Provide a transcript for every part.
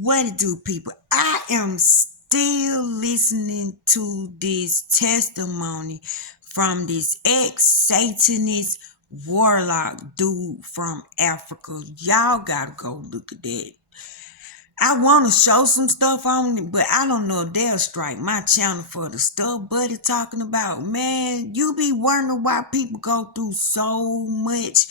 What it do, people? I am still listening to this testimony from this ex-Satanist warlock dude from Africa. Y'all gotta go look at that. I want to show some stuff on it, but I don't know if they'll strike my channel for the stuff Buddy talking about. Man, you be wondering why people go through so much.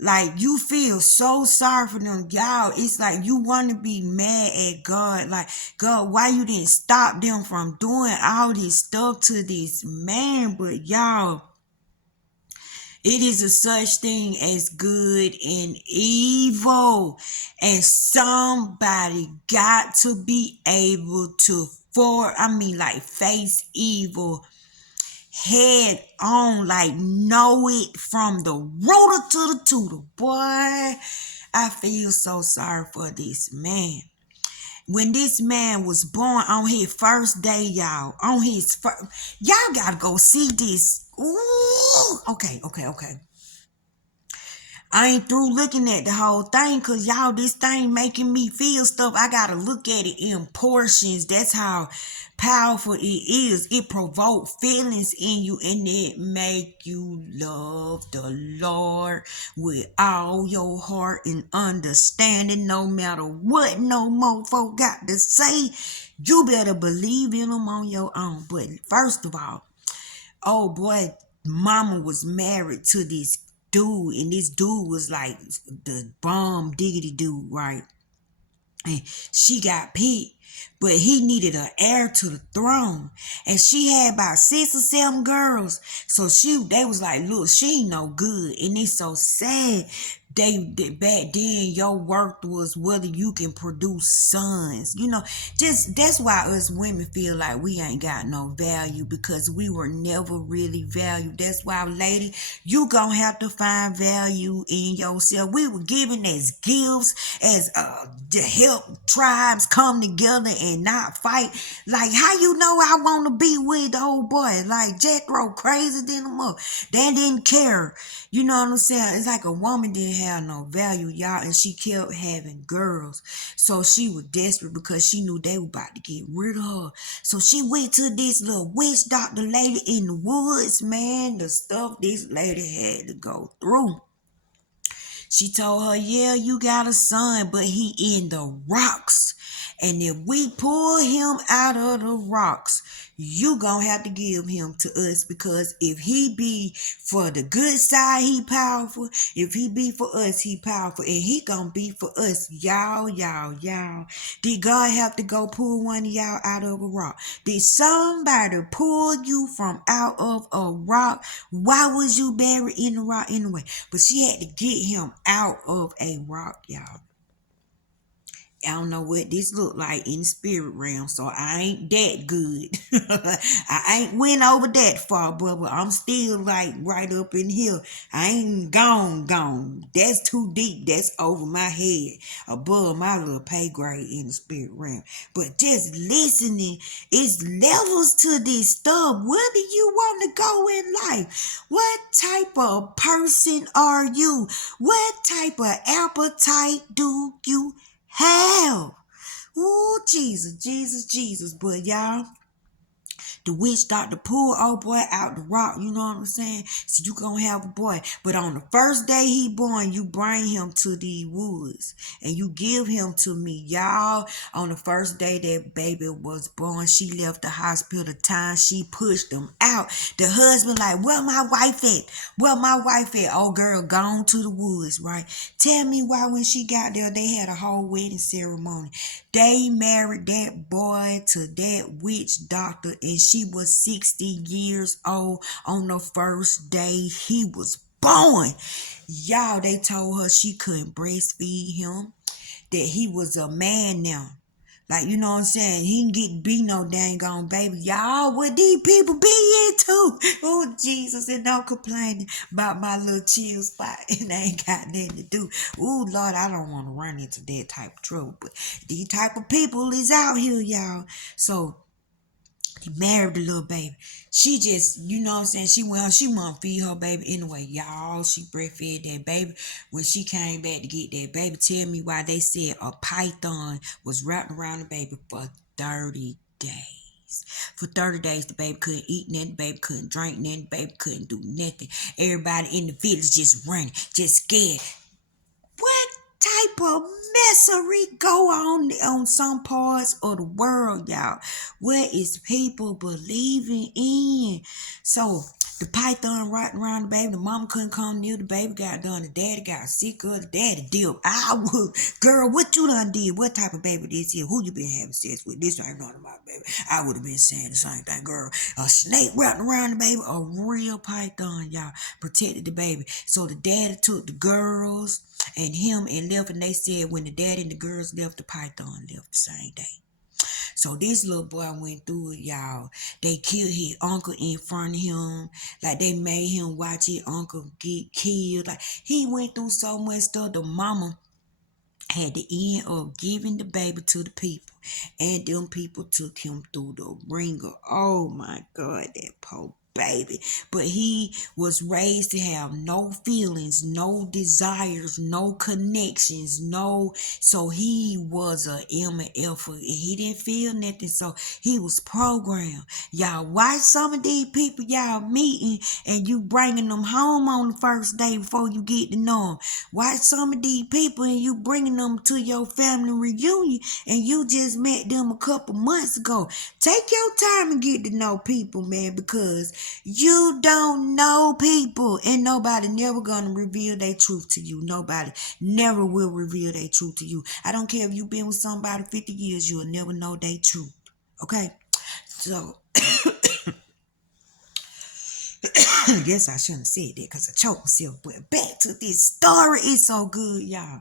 Like, you feel so sorry for them. Y'all, it's like you want to be mad at God. Like, God, why you didn't stop them from doing all this stuff to this man? But y'all, it is a such thing as good and evil. And somebody got to be able to face evil head on, like know it from the rooter to the tutor. Boy, I feel so sorry for this man. When this man was born on his first day, y'all, y'all gotta go see this. Ooh, okay. I ain't through looking at the whole thing because y'all, this thing making me feel stuff. I gotta look at it in portions. That's how powerful it is. It provokes feelings in you and it make you love the Lord with all your heart and understanding. No matter what no mofo got to say, you better believe in them on your own. But first of all, oh boy, mama was married to this dude, and this dude was like the bomb diggity dude, right? And she got picked, but he needed an heir to the throne, and she had about 6 or 7 girls. So they was like, look, she ain't no good, and it's so sad. They back then your worth was whether you can produce sons. Just that's why us women feel like we ain't got no value, because we were never really valued. That's why, lady, you gonna have to find value in yourself. We were given as gifts, as to help tribes come together and not fight. Like, how you know I want to be with the old boy? Like, Jethro crazy than a mother. They didn't care. You know what I'm saying? It's like a woman didn't have no value, y'all, and she kept having girls. So she was desperate because she knew they were about to get rid of her. So she went to this little witch doctor lady in the woods, man. The stuff this lady had to go through. She told her, yeah, you got a son, but he in the rocks. And if we pull him out of the rocks, you gonna have to give him to us, because if he be for the good side, he powerful. If he be for us, he powerful. And he gonna be for us. Y'all. Did God have to go pull one of y'all out of a rock? Did somebody pull you from out of a rock? Why was you buried in the rock anyway? But she had to get him out of a rock, y'all. I don't know what this look like in the spirit realm, so I ain't that good. I ain't went over that far, but I'm still like right up in here. I ain't gone. That's too deep. That's over my head, above my little pay grade in the spirit realm. But just listening, it's levels to this stuff. Where do you want to go in life? What type of person are you? What type of appetite do you have? Ooh, Jesus. But y'all, the witch doctor pulled old boy out the rock, you know what I'm saying? So you gonna have a boy. But on the first day he born, you bring him to the woods and you give him to me. Y'all, on the first day that baby was born, she left the hospital. The time she pushed him out, the husband like, where my wife at? Where my wife at? Oh girl, gone to the woods, right? Tell me why when she got there, they had a whole wedding ceremony. They married that boy to that witch doctor, and she was 60 years old on the first day he was born. Y'all, they told her she couldn't breastfeed him, that he was a man now. Like, you know what I'm saying? He can be no dang on baby. Y'all, what these people be into? Oh, Jesus, and don't complain about my little chill spot. And they ain't got nothing to do. Oh, Lord, I don't want to run into that type of trouble. But these type of people is out here, y'all. So He married the little baby. She just, you know what I'm saying? She want to feed her baby anyway. Y'all, she breastfed that baby. When she came back to get that baby, tell me why they said a python was wrapped around the baby for 30 days. For 30 days, the baby couldn't eat nothing, the baby couldn't drink nothing, the baby couldn't do nothing. Everybody in the village just running, just scared. What type of messery go on some parts of the world, y'all? What is people believing in? So the python right around the baby, the mama couldn't come near the baby, got done, the daddy got sick of the daddy deal. I would, girl, what you done did? What type of baby this here? Who you been having sex with? This ain't none of my baby. I would have been saying the same thing, girl. A snake wrapped around the baby, a real python, y'all, protected the baby. So the daddy took the girls and him and left, and they said when the daddy and the girls left, the python left the same day. So this little boy went through it, y'all. They killed his uncle in front of him. Like, they made him watch his uncle get killed. Like, he went through so much stuff. The mama had the end of giving the baby to the people, and them people took him through the ringer. Oh my God, that poor baby. But he was raised to have no feelings, no desires, no connections, so he was a MF, and he didn't feel nothing, so he was programmed. Y'all watch some of these people y'all meeting, and you bringing them home on the first day before you get to know them. Watch some of these people, and you bringing them to your family reunion, and you just met them a couple months ago. Take your time and get to know people, man, because you don't know people, and nobody never gonna reveal their truth to you. Nobody never will reveal their truth to you. I don't care if you've been with somebody 50 years, you'll never know their truth. Okay? So, I guess I shouldn't have said that because I choked myself. But back to this story. It's so good, y'all.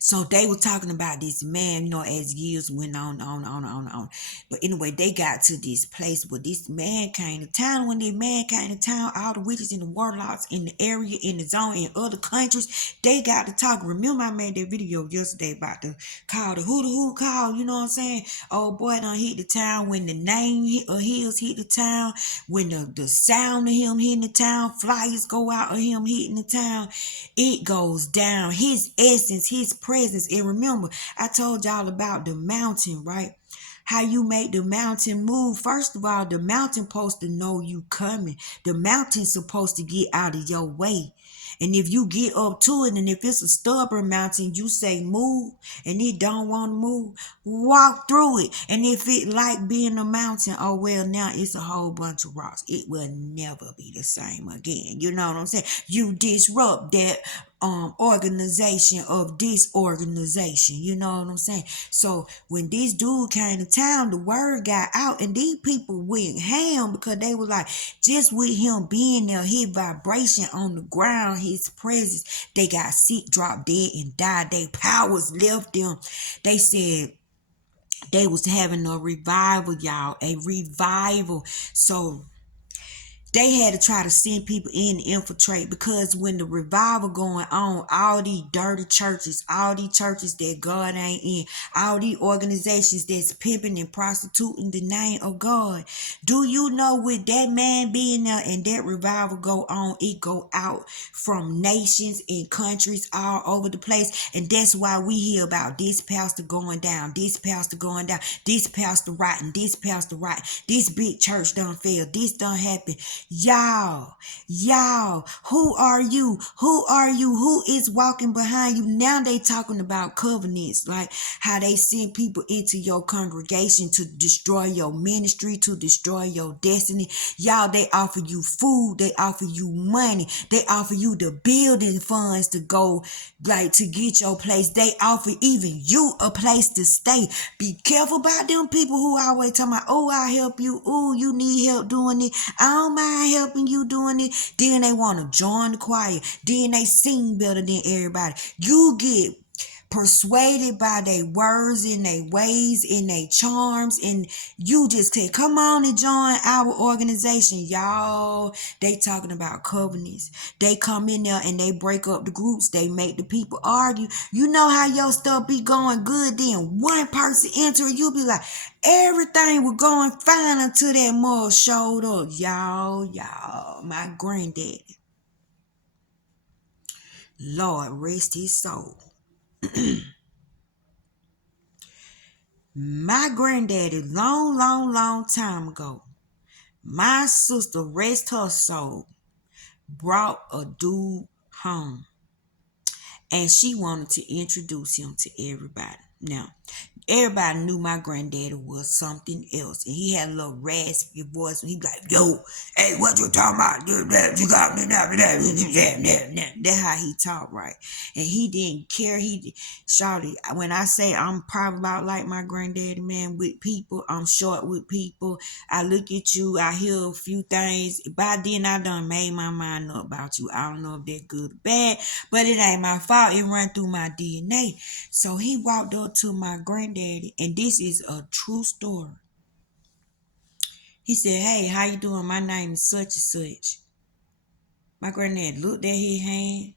So they were talking about this man, as years went on. But anyway, they got to this place where this man came to town. When this man came to town, all the witches and the warlocks in the area, in the zone, in other countries, they got to talk. Remember, I made that video yesterday about the call, the who call, you know what I'm saying? Oh boy, done hit the town when the name of his hit the town, when the sound of him hitting the town, flyers go out of him hitting the town, it goes down. His essence, his presence. And remember, I told y'all about the mountain, right? How you make the mountain move. First of all, the mountain supposed to know you coming. The mountain's supposed to get out of your way. And if you get up to it, and if it's a stubborn mountain, you say move, and it don't want to move, walk through it. And if it like being a mountain, oh well, now it's a whole bunch of rocks. It will never be the same again. You know what I'm saying? You disrupt that organization of disorganization. You know what I'm saying? So when this dude came to town, the word got out, and these people went ham because they were like, just with him being there, his vibration on the ground, his presence, they got sick, dropped dead, and died. Their powers left them. They said they was having a revival, y'all, a revival. So they had to try to send people in to infiltrate, because when the revival going on, all these dirty churches, all these churches that God ain't in, all these organizations that's pimping and prostituting the name of God. Do you know, with that man being there and that revival go on, it go out from nations and countries all over the place. And that's why we hear about this pastor going down, this pastor going down, this pastor rotting, this pastor rotting, this big church done fail, this done happen. Y'all, who are you? Who are you? Who is walking behind you? Now they talking about covenants, like how they send people into your congregation to destroy your ministry, to destroy your destiny. Y'all, they offer you food, they offer you money, they offer you the building funds to go, like, to get your place. They offer even you a place to stay. Be careful about them people who always talking about, oh, I'll help you. Oh, you need help doing it. I don't mind helping you doing it. Then they want to join the choir. Then they sing better than everybody. You get persuaded by their words and their ways and their charms, and you just say, come on and join our organization. Y'all, they talking about covenants. They come in there and they break up the groups. They make the people argue. You know how your stuff be going good, then one person enter, you be like, everything was going fine until that mug showed up. Y'all, my granddaddy, Lord rest his soul. My granddaddy, long time ago, my sister, rest her soul, brought a dude home. And she wanted to introduce him to everybody. Now, everybody knew my granddaddy was something else. And he had a little raspy voice. And he'd be like, yo, hey, what you talking about? You got me now. That's how he talked, right? And he didn't care. Shawty, when I say I'm probably about like my granddaddy, man, with people, I'm short with people. I look at you, I hear a few things. By then, I done made my mind up about you. I don't know if they're good or bad, but it ain't my fault. It run through my DNA. So he walked up to my granddaddy, and this is a true story. He said, hey, how you doing? My name is such and such. My granddad looked at his hand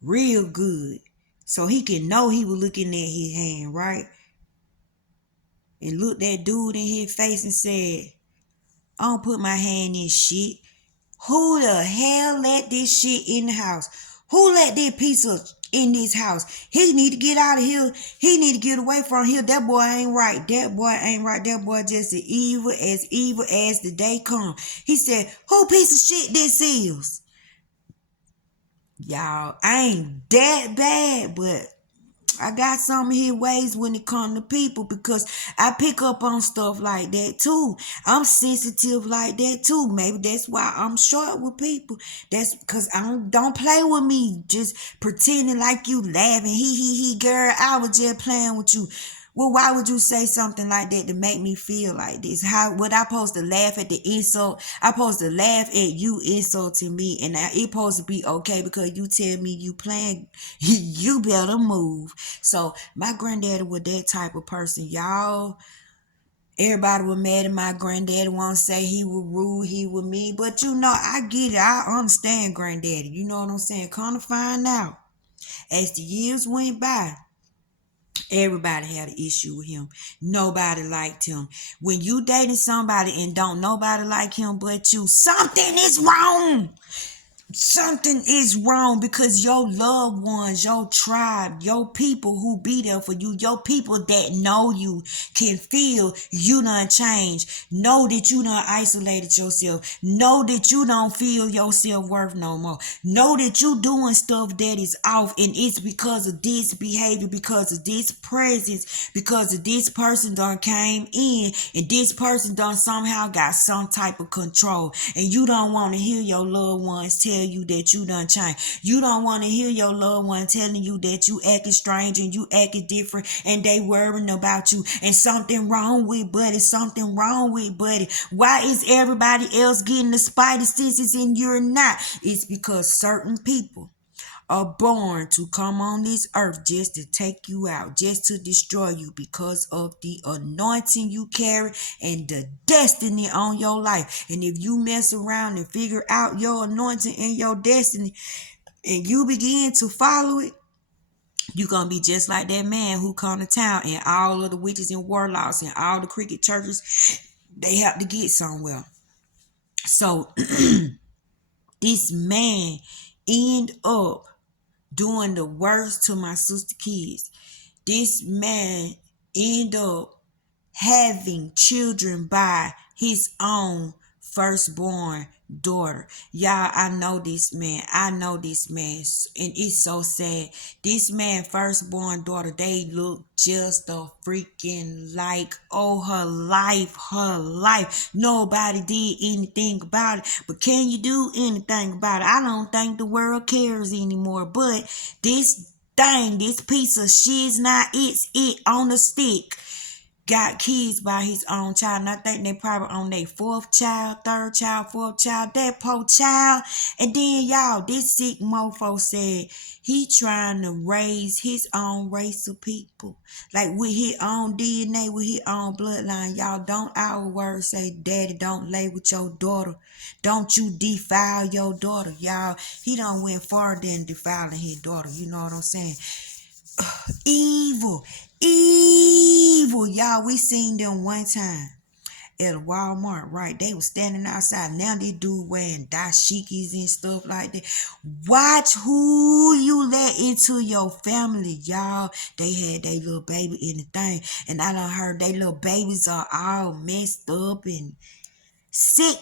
real good, so he could know he was looking at his hand, right? And looked that dude in his face and said, I don't put my hand in shit. Who the hell let this shit in the house? Who let this piece of in this house? He need to get out of here. He need to get away from here. That boy ain't right. That boy ain't right. That boy just as evil as the day come. He said, who piece of shit this is? Y'all, I ain't that bad, but I got some of his ways when it comes to people, because I pick up on stuff like that too. I'm sensitive like that too. Maybe that's why I'm short with people. That's because I don't play with me just pretending like you laughing. He, girl, I was just playing with you. Well, why would you say something like that to make me feel like this? How would I supposed to laugh at the insult? I supposed to laugh at you insulting me, and it supposed to be okay because you tell me you playing. You better move. So my granddaddy was that type of person, y'all. Everybody was mad at my granddaddy. Want to say he was rude, he was mean, but you know, I get it. I understand granddaddy. You know what I'm saying? Come to find out, as the years went by, everybody had an issue with him. Nobody liked him. When you dating somebody and don't nobody like him but you, something is wrong. Something is wrong, because your loved ones, your tribe, your people who be there for you, your people that know you can feel you done changed. Know that you done isolated yourself. Know that you don't feel your self-worth no more. Know that you doing stuff that is off, and it's because of this behavior, because of this presence, because of this person done came in, and this person done somehow got some type of control, and you don't want to hear your loved ones tell you that you done changed. You don't want to hear your loved one telling you that you acting strange and you acting different, and they worrying about you, and something wrong with buddy, something wrong with buddy. Why is everybody else getting the spidey senses and you're not? It's because certain people are born to come on this earth just to take you out, just to destroy you, because of the anointing you carry and the destiny on your life. And if you mess around and figure out your anointing and your destiny, and you begin to follow it, you're going to be just like that man who come to town, and all of the witches and warlocks and all the cricket churches, they have to get somewhere. So this man end up doing the worst to my sister kids. This man end up having children by his own firstborn daughter. Y'all, I know this man. And it's so sad. This man firstborn daughter, they look just a freaking like, oh, her life. Nobody did anything about it. But can you do anything about it? I don't think the world cares anymore. But this thing, this piece of shit's not, it's it on the stick. got kids by his own child. And I think they probably on their fourth child, third child, fourth child, that poor child. And then y'all, this sick mofo said he trying to raise his own race of people. Like with his own DNA, with his own bloodline. Y'all, don't our words say, daddy, don't lay with your daughter. Don't you defile your daughter. Y'all, he done went farther than defiling his daughter. You know what I'm saying? Evil. Evil. Y'all, we seen them one time at a Walmart, right? They was standing outside. Now they dude wearing dashikis and stuff like that. Watch who you let into your family, y'all. They had their little baby in the thing. And I done heard they little babies are all messed up and sick,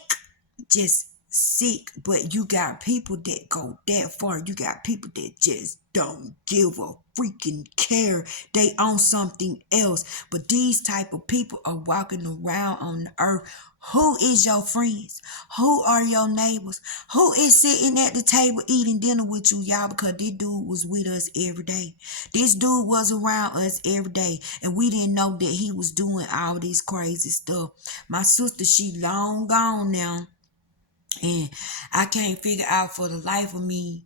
just sick. But you got people that go that far. You got people that just don't give a freaking care. They own something else. But these type of people are walking around on the earth. Who is your friends? Who are your neighbors? Who is sitting at the table eating dinner with you, y'all? Because this dude was with us every day. This dude was around us every day. And we didn't know that he was doing all this crazy stuff. My sister, she long gone now. And I can't figure out for the life of me,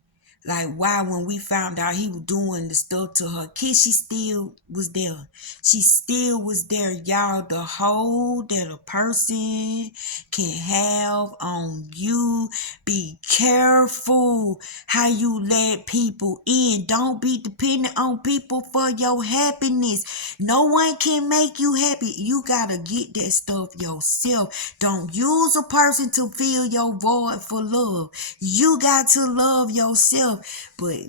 like, why when we found out he was doing the stuff to her kids, she still was there. She still was there, y'all. The hold that a person can have on you. Be careful how you let people in. Don't be dependent on people for your happiness. No one can make you happy. You gotta get that stuff yourself. Don't use a person to fill your void for love. You got to love yourself. But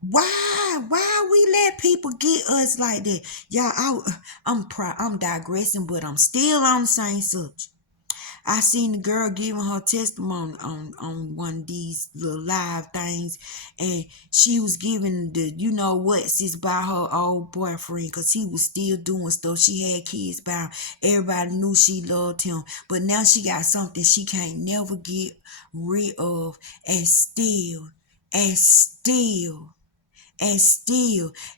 why we let people get us like that? Y'all, I'm digressing, but I'm still on the same subject. I seen the girl giving her testimony on one of these little live things, and she was giving the you know what's is by her old boyfriend, because he was still doing stuff. She had kids by him. Everybody knew she loved him, but now she got something she can't never get rid of, and still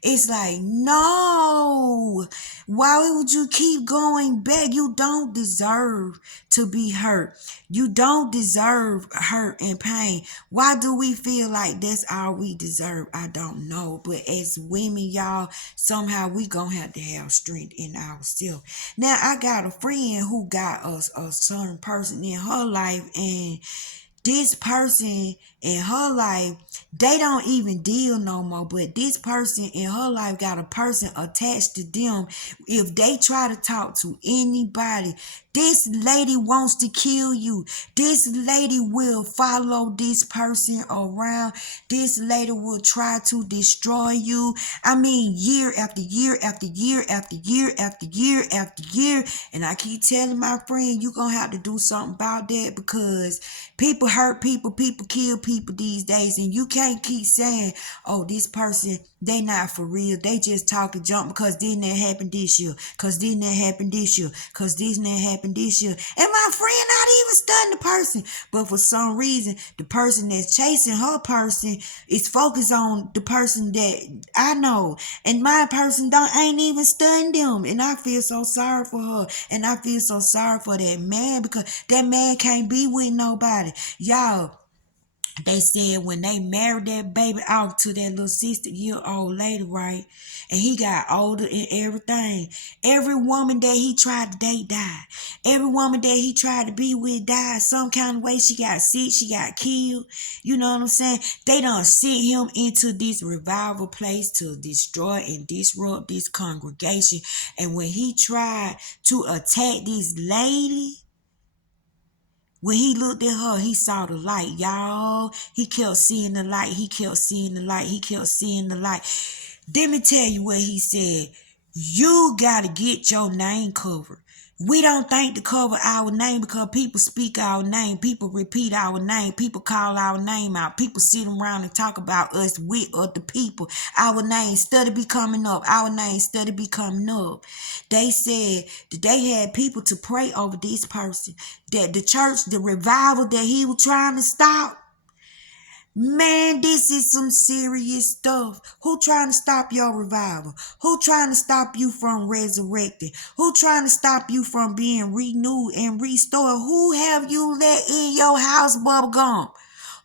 it's like, no, why would you keep going back? You don't deserve to be hurt. You don't deserve hurt and pain. Why do we feel like that's all we deserve? I don't know. But as women, y'all, somehow we gonna have to have strength in ourselves. Now, I got a friend who got a certain person in her life, and this person in her life, they don't even deal no more. But this person in her life got a person attached to them. If they try to talk to anybody, this lady wants to kill you. This lady will follow this person around. This lady will try to destroy you. I mean, year after year after year after year after year after year. And I keep telling my friend, you're going to have to do something about that, because people hurt people, people kill people these days. And you can't keep saying, oh, this person, they not for real. They just talking junk because then that happened this year. Because then that happened this year. Because this and that happened this year. And my friend not even studying the person. But for some reason, the person that's chasing her person is focused on the person that I know. And my person ain't even studying them. And I feel so sorry for her. And I feel so sorry for that man, because that man can't be with nobody. Y'all, they said when they married that baby out to that little 60-year-old lady, right? And he got older and everything. Every woman that he tried to date died. Every woman that he tried to be with died some kind of way. She got sick. She got killed. You know what I'm saying? They done sent him into this revival place to destroy and disrupt this congregation. And when he tried to attack this lady, when he looked at her, he saw the light, y'all. He kept seeing the light. He kept seeing the light. He kept seeing the light. Let me tell you what he said. You got to get your name covered. We don't think to cover our name because people speak our name. People repeat our name. People call our name out. People sit around and talk about us with other people. Our name study be coming up. Our name study be coming up. They said that they had people to pray over this person. That the church, the revival that he was trying to stop, Man, this is some serious stuff. Who trying to stop your revival? Who trying to stop you from resurrecting? Who trying to stop you from being renewed and restored? Who have you let in your house, bubble gum?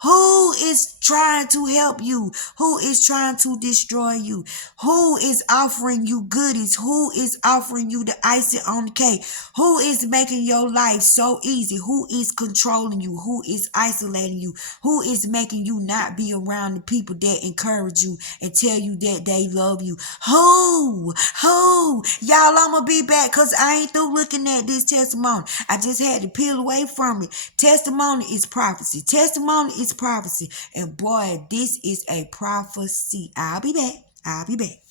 Who is trying to help you? Who is trying to destroy you? Who is offering you goodies? Who is offering you the icing on the cake? Who is making your life so easy? Who is controlling you? Who is isolating you? Who is making you not be around the people that encourage you and tell you that they love you? Who? Who? Y'all, I'm gonna be back because I ain't through looking at this testimony. I just had to peel away from it. Testimony is prophecy. Testimony is prophecy. And boy, this is a prophecy. I'll be back. I'll be back.